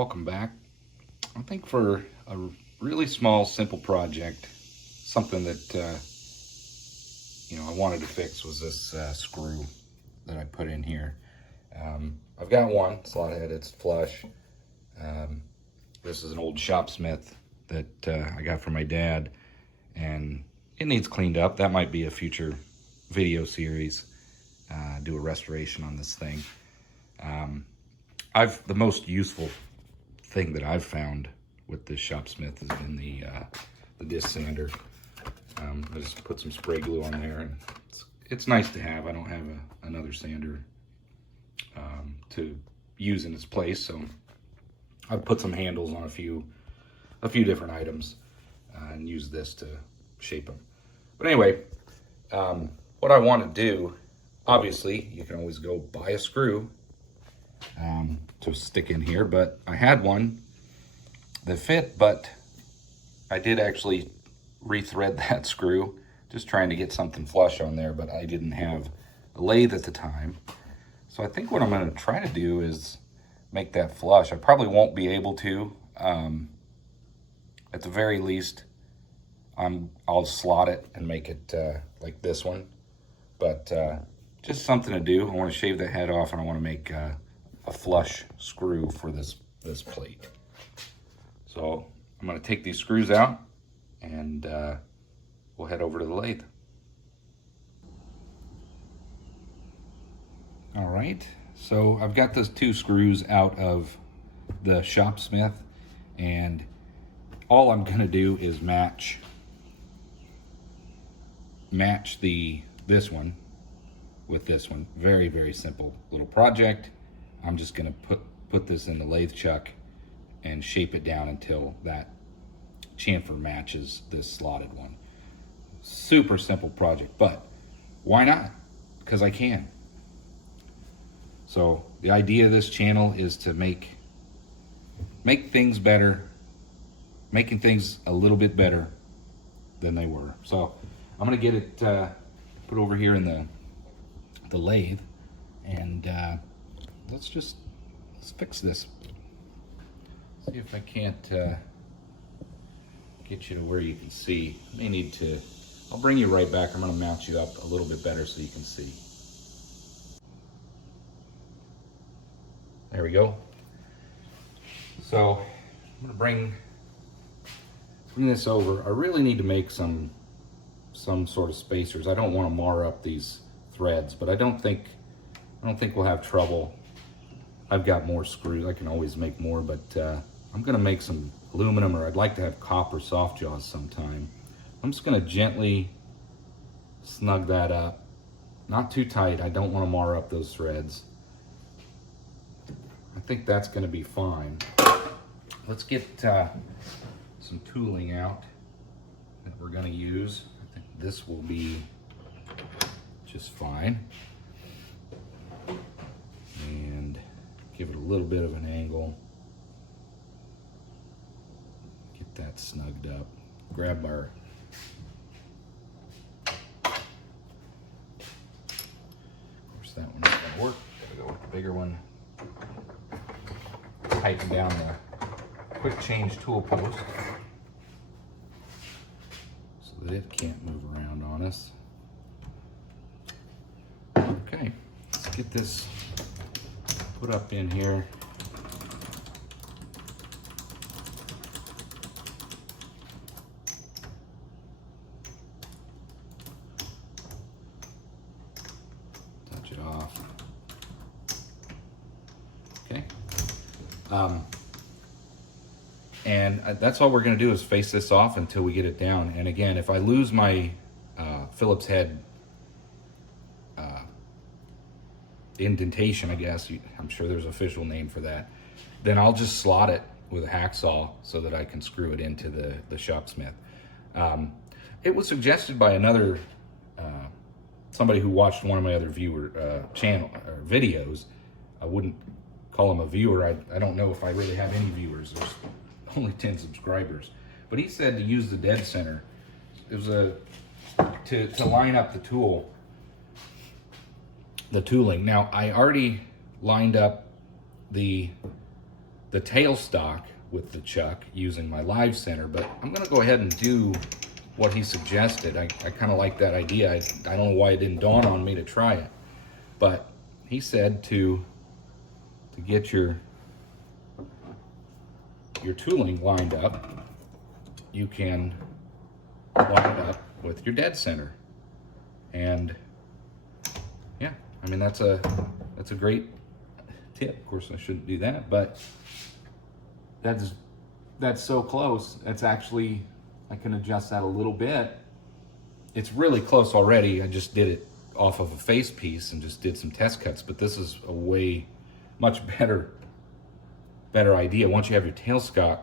Welcome back. I think for a really small, simple project, something that I wanted to fix was this screw that I put in here. I've got one slot head, it's flush. This is an old Shopsmith that I got from my dad, and it needs cleaned up. That might be a future video series, do a restoration on this thing. The most useful thing that I've found with this Shopsmith has been the disc sander. I just put some spray glue on there, and it's nice to have. I don't have another sander to use in its place, so I've put some handles on a few different items and use this to shape them. But anyway, what I want to do, obviously, you can always go buy a screw to stick in here, but I had one that fit, but I did actually rethread that screw, just trying to get something flush on there, but I didn't have a lathe at the time. So I think what I'm going to try to do is make that flush. I probably won't be able to. At the very least, I'll slot it and make it like this one, but just something to do. I want to shave the head off, and I want to make a flush screw for this plate. So I'm going to take these screws out, and we'll head over to the lathe. All right, so I've got those two screws out of the Shopsmith, and all I'm going to do is match this one with this one. Very, very simple little project. I'm just going to put this in the lathe chuck and shape it down until that chamfer matches this slotted one. Super simple project, but why not? Because I can. So the idea of this channel is to make things better, making things a little bit better than they were. So I'm gonna get it put over here in the lathe, and let's fix this. See if I can't get you to where you can see. May need to, I'll bring you right back. I'm gonna mount you up a little bit better so you can see. There we go. So I'm gonna bring this over. I really need to make some sort of spacers. I don't want to mar up these threads, but I don't think we'll have trouble. I've got more screws. I can always make more, but I'm gonna make some aluminum, or I'd like to have copper soft jaws sometime. I'm just gonna gently snug that up. Not too tight. I don't want to mar up those threads. I think that's gonna be fine. Let's get some tooling out that we're gonna use. I think this will be just fine. And give it a little bit of an angle. Get that snugged up. Grab our of course that one's not gonna work. Gotta go with the bigger one. Tighten down the quick change tool post so that it can't move around on us. Okay, let's get this put up in here. Touch it off. Okay. And that's all we're going to do is face this off until we get it down. And again, if I lose my Phillips head indentation, I guess, I'm sure there's an official name for that, then I'll just slot it with a hacksaw so that I can screw it into the Shopsmith. It was suggested by another somebody who watched one of my other videos. I wouldn't call him a viewer. I don't know if I really have any viewers. There's only 10 subscribers. But he said to use the dead center. It was to line up the tooling. Now I already lined up the the tailstock with the chuck using my live center, but I'm gonna go ahead and do what he suggested. I kind of like that idea. I don't know why it didn't dawn on me to try it, but he said to get your tooling lined up, you can line it up with your dead center. And yeah, I mean, that's a great tip. Of course I shouldn't do that, but that's so close. That's actually, I can adjust that a little bit. It's really close already. I just did it off of a face piece and just did some test cuts, but this is a way much better idea. Once you have your tailstock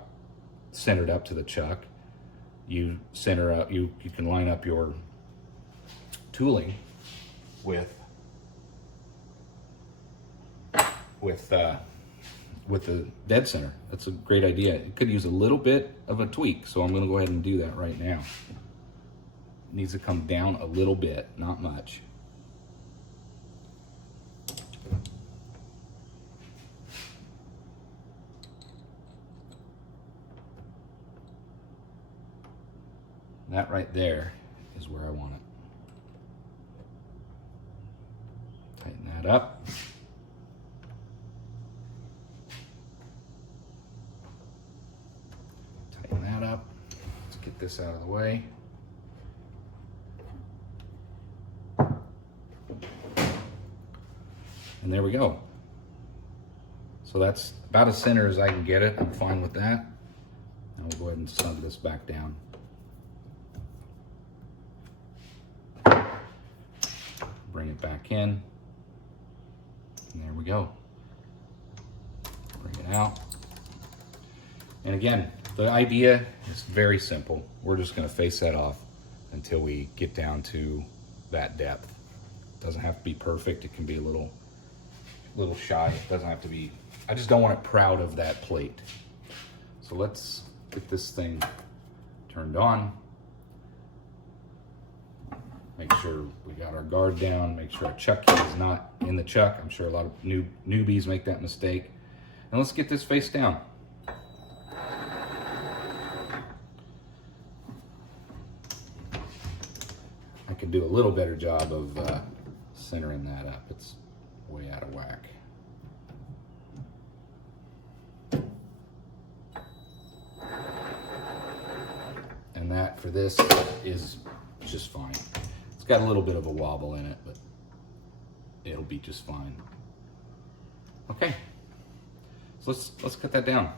centered up to the chuck, you center up, you can line up your tooling with the dead center. That's a great idea. It could use a little bit of a tweak, so I'm going to go ahead and do that right now. It needs to come down a little bit, not much. That right there is where I want it. Tighten that up. Tighten that up. Let's get this out of the way. And there we go. So that's about as center as I can get it. I'm fine with that. Now we'll go ahead and snug this back down. Bring it back in. And there we go. Bring it out. And again, the idea is very simple. We're just going to face that off until we get down to that depth. It doesn't have to be perfect. It can be a little shy. It doesn't have to be. I just don't want it proud of that plate. So let's get this thing turned on. Make sure we got our guard down. Make sure our chuck key is not in the chuck. I'm sure a lot of newbies make that mistake. And let's get this face down. I could do a little better job of centering that up. It's way out of whack. And that for this is just fine. It's got a little bit of a wobble in it, but it'll be just fine. Okay, so let's cut that down.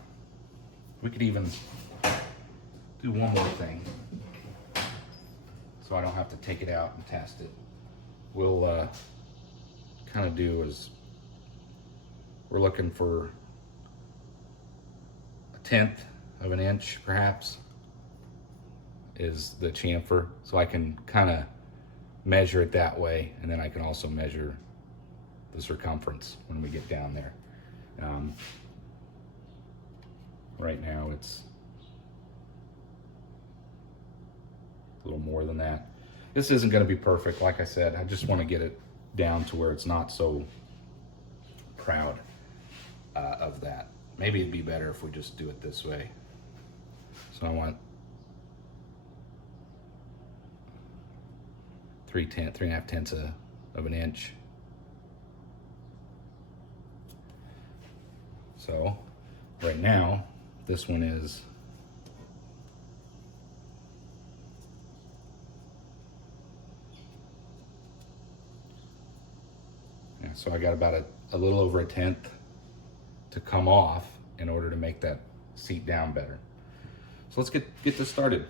We could even do one more thing, so I don't have to take it out and test it. We'll kind of do is we're looking for 1/10 of an inch, perhaps, is the chamfer, so I can kind of measure it that way, and then I can also measure the circumference when we get down there. Right now it's a little more than that. This isn't going to be perfect, like I said. I just want to get it down to where it's not so proud of that. Maybe it'd be better if we just do it this way. So I want 3.5 tenths of an inch. So right now, this one is so I got about a little over 1/10 to come off in order to make that seat down better. So let's get this started.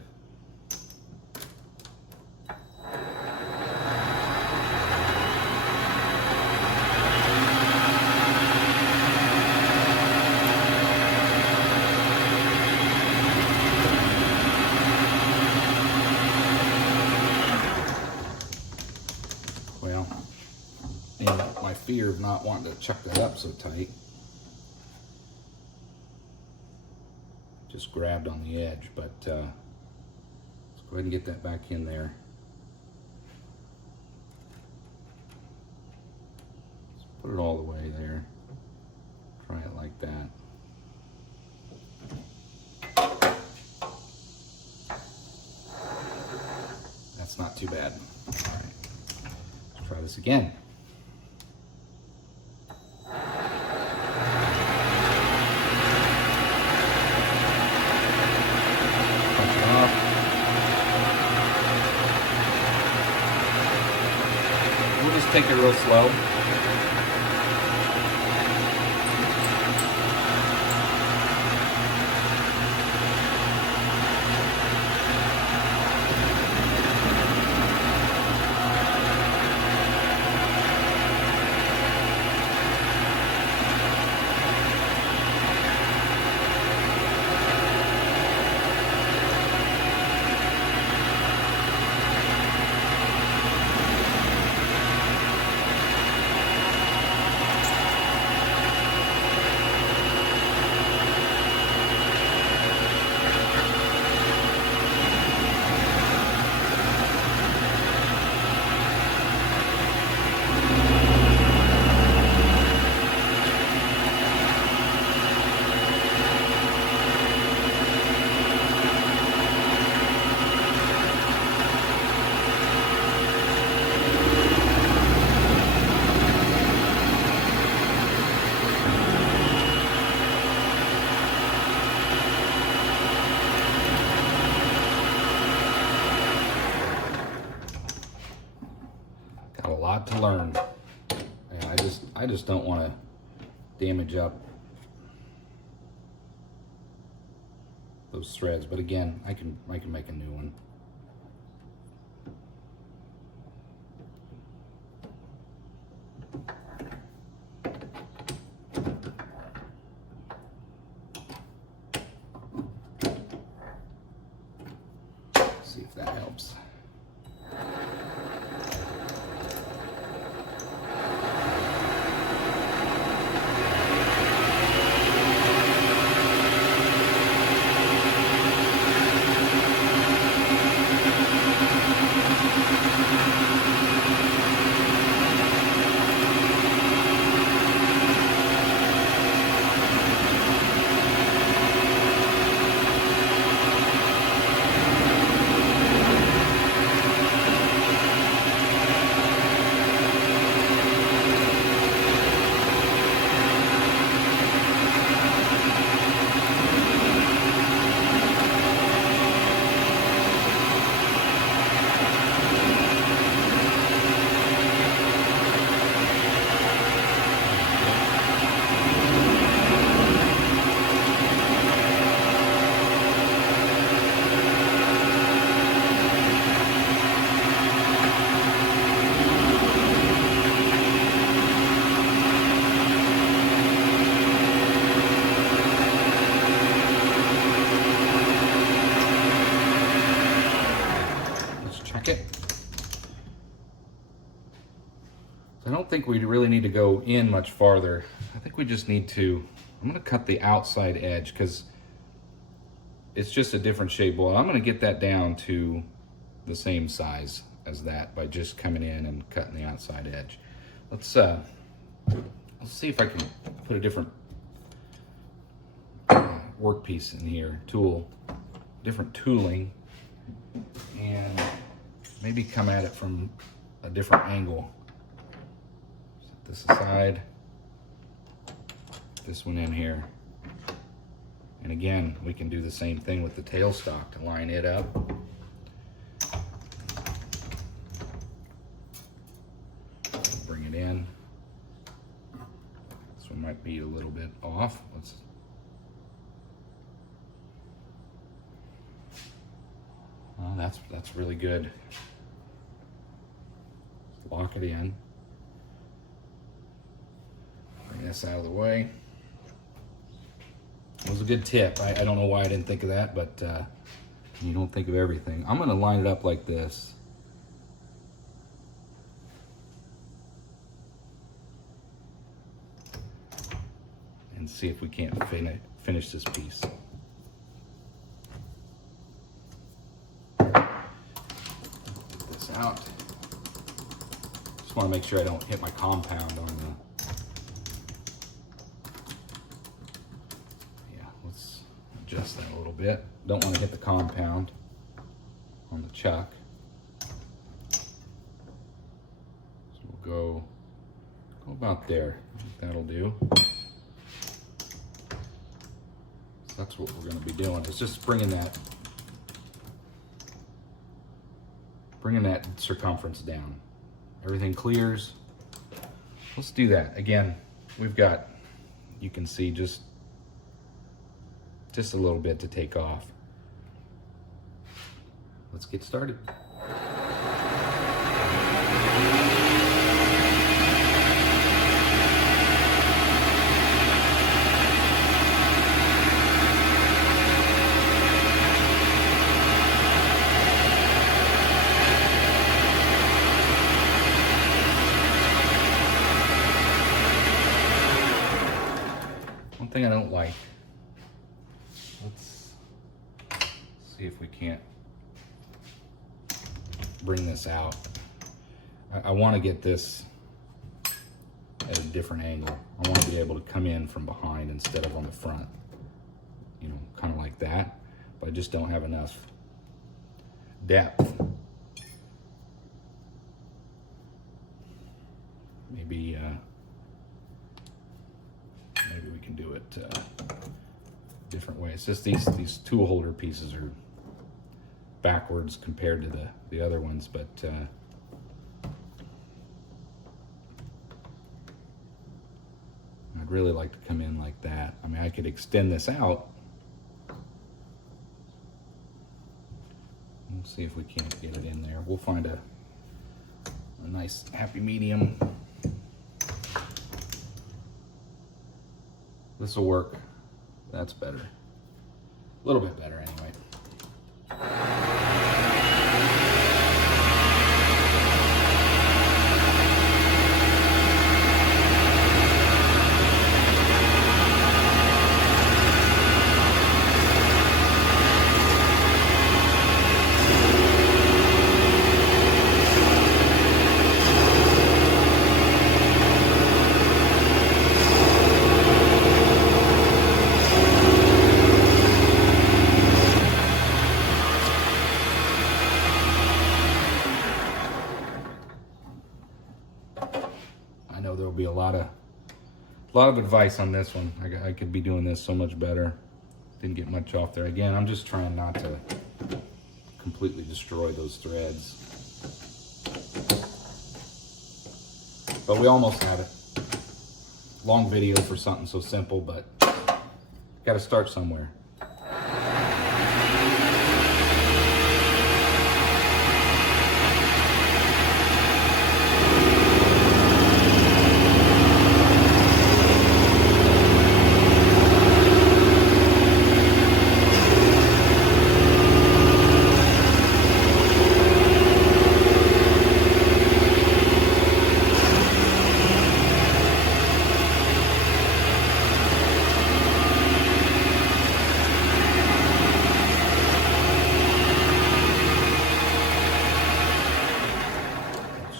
Well, and my fear of not wanting to chuck that up so tight, just grabbed on the edge, but let's go ahead and get that back in there. Let's put it all the way there. Try it like that. try this again. Punch it off. We'll just take it real slow. Got a lot to learn. And I just don't want to damage up those threads, but again, I can make a new one. See if that helps. I don't think we really need to go in much farther. I think we just need to, I'm gonna cut the outside edge because it's just a different shape bowl. I'm gonna get that down to the same size as that by just coming in and cutting the outside edge. Let's see if I can put a different workpiece in here, different tooling, and maybe come at it from a different angle. Set this aside, this one in here. And again, we can do the same thing with the tailstock to line it up. Bring it in. This one might be a little bit off. Oh, that's really good. Just lock it in. Bring this out of the way. It was a good tip. I don't know why I didn't think of that, but you don't think of everything. I'm gonna line it up like this. And see if we can't finish this piece. Get this out. Just wanna make sure I don't hit my compound on the, adjust that a little bit. Don't want to hit the compound on the chuck. So go about there. That'll do. So that's what we're going to be doing. It's just bringing that circumference down. Everything clears. Let's do that. Again, we've got, you can see just a little bit to take off. Let's get started. One thing I don't like, let's see if we can't bring this out. I want to get this at a different angle. I want to be able to come in from behind instead of on the front, you know, kind of like that, but I just don't have enough depth. Maybe we can do it different way. It's just these tool holder pieces are backwards compared to the other ones, but I'd really like to come in like that. I mean, I could extend this out. We'll see if we can't get it in there. We'll find a nice happy medium. This will work. That's better. A little bit better anyway. I know there'll be a lot of advice on this one. I could be doing this so much better. Didn't get much off there. Again, I'm just trying not to completely destroy those threads. But we almost have it. Long video for something so simple, but got to start somewhere.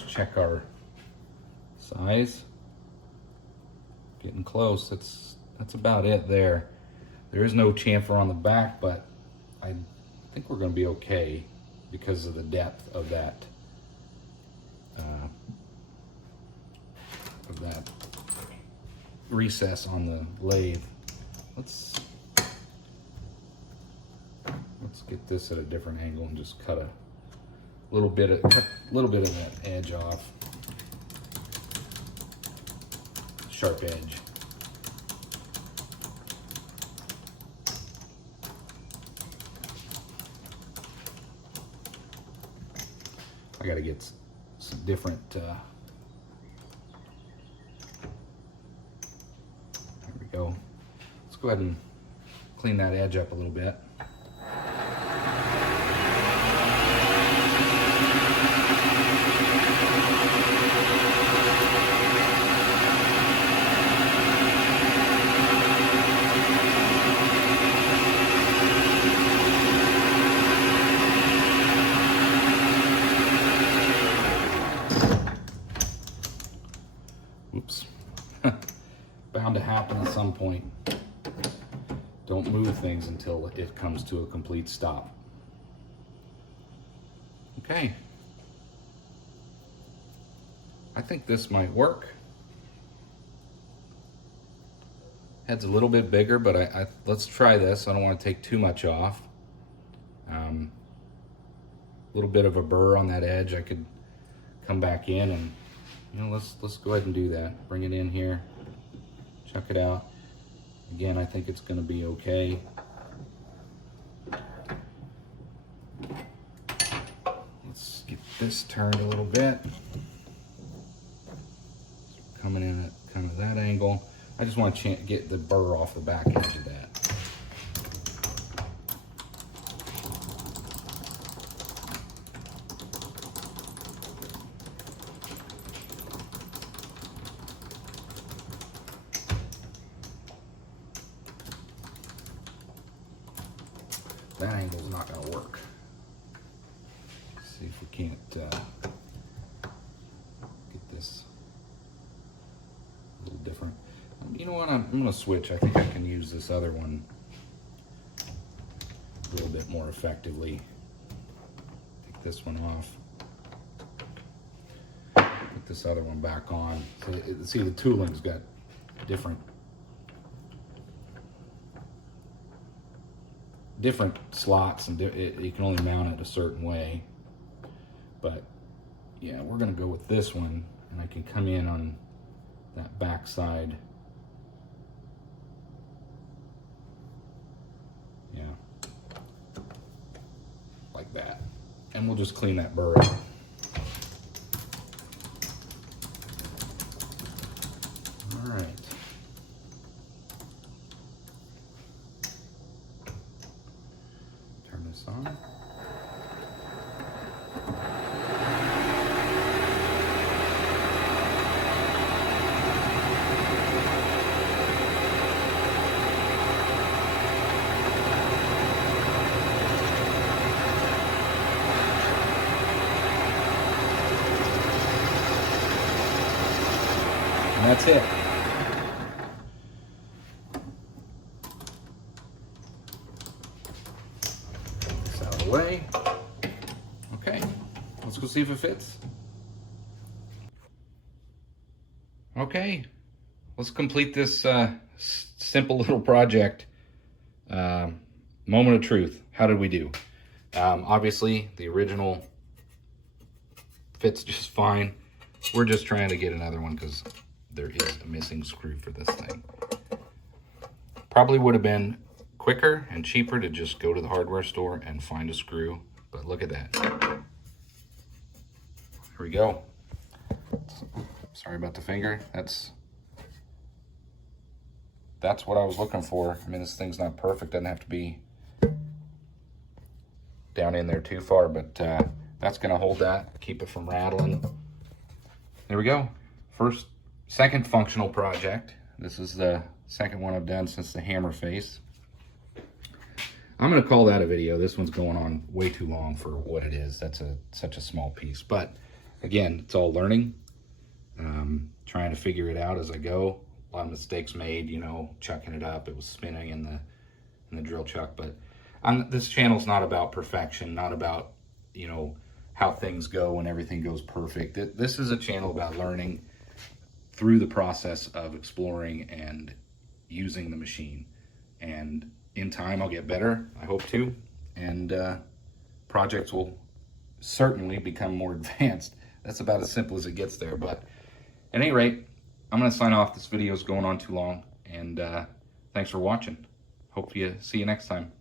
Check our size. Getting close. That's about it there. There is no chamfer on the back, but I think we're going to be okay because of the depth of that recess on the lathe. Let's get this at a different angle and just cut a little bit of that edge off. Sharp edge. I got to get some different. There we go. Let's go ahead and clean that edge up a little bit. Oops. Bound to happen at some point. Don't move things until it comes to a complete stop. Okay. I think this might work. Head's a little bit bigger, but let's try this. I don't want to take too much off. A little bit of a burr on that edge. I could come back in and, you know, let's go ahead and do that. Bring it in here, check it out. Again, I think it's going to be okay. Let's get this turned a little bit. Coming in at kind of that angle. I just want to get the burr off the back edge of that. That angle's not going to work. Let's see if we can't get this a little different. You know what? I'm going to switch. I think I can use this other one a little bit more effectively. Take this one off. Put this other one back on. So, see, the tooling's got different slots, and you can only mount it a certain way. But yeah, we're going to go with this one, and I can come in on that back side. Yeah, like that. And we'll just clean that burr out. All right. Turn this on. And that's it. This out of the way. Okay, let's go see if it fits. Okay, let's complete this simple little project. Moment of truth. How did we do? Obviously, the original fits just fine. We're just trying to get another one because there is a missing screw for this thing. Probably would have been quicker and cheaper to just go to the hardware store and find a screw, but look at that. Here we go. Sorry about the finger. That's what I was looking for. I mean, this thing's not perfect. Doesn't have to be down in there too far, but that's gonna hold that, keep it from rattling. There we go. Second functional project. This is the second one I've done since the hammer face. I'm gonna call that a video. This one's going on way too long for what it is. That's such a small piece. But again, it's all learning. Trying to figure it out as I go. A lot of mistakes made, you know, chucking it up. It was spinning in the drill chuck. But this channel's not about perfection, not about, you know, how things go and everything goes perfect. This is a channel about learning through the process of exploring and using the machine. And in time, I'll get better, I hope to, and projects will certainly become more advanced. That's about as simple as it gets there. But at any rate, I'm gonna sign off. This video is going on too long, and thanks for watching. Hope you see you next time.